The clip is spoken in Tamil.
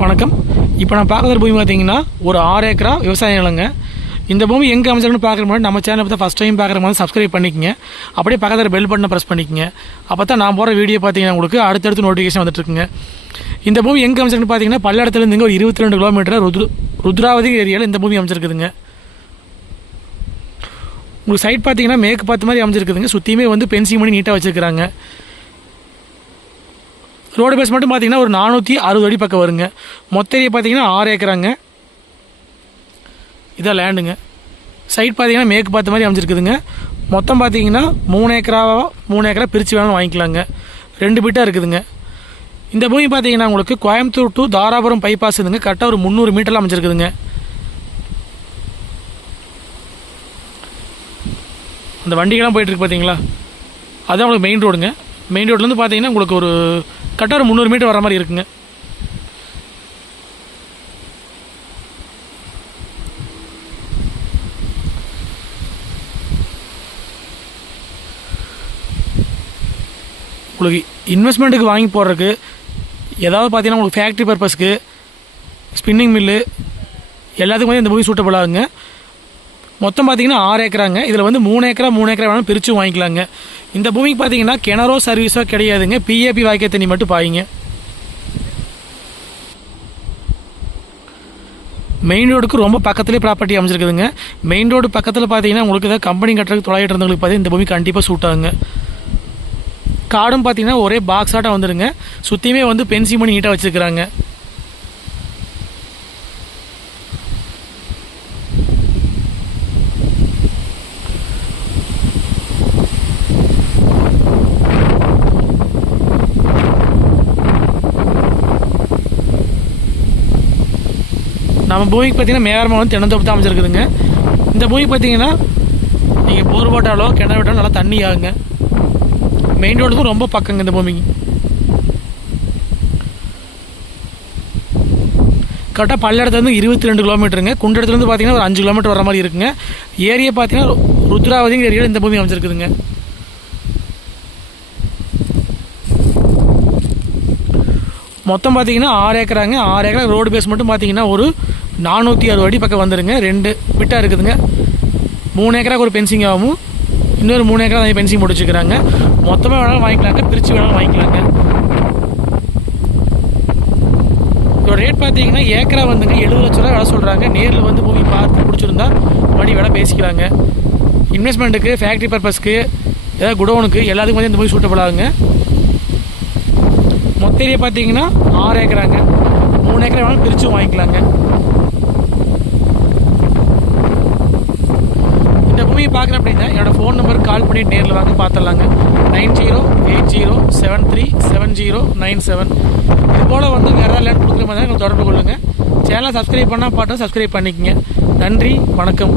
வணக்கம். இப்போ நான் பார்க்குற பூமி பார்த்தீங்கன்னா ஒரு ஆறு ஏக்கரா விவசாய நிலங்க. இந்த பூமி எங்கே அமைச்சிருக்குன்னு பார்க்குற முன்னாடி நம்ம சேனல் பார்த்தா ஃபஸ்ட் டைம் பார்க்குற மாதிரி சப்ஸ்கிரைப் பண்ணிக்கங்க. அப்படியே பக்கத்தில் பெல் பட்டனை ப்ரெஸ் பண்ணிக்கங்க. அப்போ தான் நான் போகிற வீடியோ பார்த்தீங்கன்னா உங்களுக்கு அடுத்தடுத்து நோட்டிஃபிகேஷன் வந்துட்டுருக்குங்க. இந்த பூமி எங்கே அமைச்சிருக்குன்னு பார்த்தீங்கன்னா பல்லடத்துலேருந்து இங்கே ஒரு இருபத்தி ரெண்டு கிலோமீட்டர் ருத்ரு ருத்ராவதி ஏரியாவில் இந்த பூமி அமைச்சிருக்குதுங்க உங்களுக்கு சைட் பார்த்தீங்கன்னா மேற்கு பார்த்த மாதிரி அமைச்சிருக்குதுங்க சுற்றியுமே வந்து பென்சிங் பண்ணி நீட்டாக வச்சுருக்குறாங்க. ரோடு பேஸ் மட்டும் பார்த்தீங்கன்னா ஒரு நானூற்றி அறுபது அடி பக்கம் வருங்க. மொத்த ஏரியா பார்த்தீங்கன்னா ஆறு ஏக்கராங்க. இதான் லேண்டுங்க சைட் பார்த்தீங்கன்னா மேற்கு பார்த்த மாதிரி அமைச்சிருக்குதுங்க மொத்தம் பார்த்தீங்கன்னா மூணு ஏக்கராவாக மூணு ஏக்கரா பிரித்து வேணாலும் வாங்கிக்கலாங்க. ரெண்டு பிட்டாக இருக்குதுங்க. இந்த பூமி பார்த்தீங்கன்னா உங்களுக்கு கோயம்புத்தூர் டு தாராபுரம் பைபாஸ் இதுங்க. கரெக்டாக ஒரு முந்நூறு மீட்டரில் அமைச்சிருக்குதுங்க அந்த வண்டிகள்லாம் போயிட்டுருக்கு பார்த்தீங்களா அதுதான் உங்களுக்கு மெயின் ரோடுங்க மெயின் ரோட்லேருந்து பார்த்தீங்கன்னா உங்களுக்கு ஒரு கரெக்டாக ஒரு முந்நூறு மீட்டர் வர மாதிரி இருக்குங்க. உங்களுக்கு இன்வெஸ்ட்மெண்ட்டுக்கு வாங்கி போடுறதுக்கு ஏதாவது பார்த்தீங்கன்னா உங்களுக்கு ஃபேக்ட்ரி பர்பஸ்க்கு ஸ்பின்னிங் மில்லு எல்லாத்துக்கும் வந்து இந்த பூமி சூட்டபிள் ஆகுங்க. மொத்தம் பார்த்தீங்கன்னா ஆறு ஏக்கராங்க. இதில் வந்து மூணு ஏக்கரா மூணு ஏக்கரா வேணாலும் பிரித்து வாங்கிக்கலாங்க. இந்த பூமிக்கு பார்த்தீங்கன்னா கிணறோ சர்வீஸோ கிடையாதுங்க. பிஏபி வாய்க்க தண்ணி மட்டும் பாயிங்க. மெயின் ரோடுக்கு ரொம்ப பக்கத்துலேயே ப்ராப்பர்ட்டி அமைச்சிருக்குதுங்க மெயின் ரோடு பக்கத்தில் பார்த்தீங்கன்னா உங்களுக்கு ஏதாவது கம்பெனி கட்டுறதுக்கு தொலைகிட்டு இருந்தவங்களுக்கு பார்த்தீங்கன்னா இந்த பூமி கண்டிப்பாக சூட் ஆகுங்க. காடும் பார்த்தீங்கன்னா ஒரே பாக்ஸ் ஆட்டம் வந்துடுங்க சுற்றியுமே வந்து பென்சி மணி நீட்டாக வச்சுருக்குறாங்க. நம்ம பூமிக்கு பார்த்தீங்கன்னா மேகரமாக வந்து தென்னந்தோப்பு தான் அமைச்சிருக்குதுங்க இந்த பூமி பார்த்தீங்கன்னா நீங்கள் போர் போட்டாலோ கிணறு விட்டாலும் நல்லா தண்ணி ஆகுங்க. மெயின் ரோடுக்கும் ரொம்ப பக்கங்க இந்த பூமிக்கு. கரெக்டாக பல்லடத்துலேருந்து இருபத்தி ரெண்டு கிலோமீட்டருங்க. குண்டடத்துலேருந்து பார்த்தீங்கன்னா ஒரு அஞ்சு கிலோமீட்டர் வர மாதிரி இருக்குங்க. ஏரியா பார்த்தீங்கன்னா ருத்ராவதிங்கிற ஏரியாவில் இந்த பூமி அமைச்சிருக்குதுங்க மொத்தம் பார்த்தீங்கன்னா ஆறு ஏக்கராங்க. ஆறு ஏக்கரா ரோடு பேஸ் மட்டும் பார்த்தீங்கன்னா ஒரு நானூற்றி அறுபது அடி பக்கம் வந்துடுங்க ரெண்டு பிட்டாக இருக்குதுங்க. மூணு ஏக்கராக்கு ஒரு பென்சிங் ஆகும் இன்னொரு மூணு ஏக்கரா தான் பென்சிங் முடிச்சுக்கிறாங்க. மொத்தமாக வேணாலும் வாங்கிக்கலாங்க. பிரித்து வேணாலும் வாங்கிக்கலாங்க. இதோட ரேட் பார்த்தீங்கன்னா ஏக்கரா வந்துங்க. எழுபது லட்ச ரூபா வேலை சொல்கிறாங்க நேரில் வந்து பூமி பார்த்து பிடிச்சிருந்தா மணி வேலை பேசிக்கிறாங்க இன்வெஸ்ட்மெண்ட்டுக்கு ஃபேக்ட்ரி பர்பஸ்க்கு ஏதாவது குடோனுக்கு எல்லாத்துக்கும் வந்து இந்த பூமி சூட்டபிள் ஆகுங்க. மொத்த ஏரியா பார்த்தீங்கன்னா ஆறு ஏக்கராங்க. மூணு ஏக்கரை வேணாலும் பிரித்தும் வாங்கிக்கலாங்க. இந்த பூமியை பார்க்குறேன் அப்படின்னா என்னோடய ஃபோன் நம்பருக்கு கால் பண்ணிட்டு நேரில் வாங்க பார்த்துடலாங்க. Nine zero eight zero seven three seven zero nine seven. இது போல் வந்து வேறு ஏதாவது லேண்ட் கொடுக்குற மாதிரி தான் எங்களுக்கு தொடர்பு கொள்ளுங்கள் சேனலை சப்ஸ்கிரைப் பண்ணால் பாட்டும் சப்ஸ்கிரைப் பண்ணிக்கங்க. நன்றி வணக்கம்.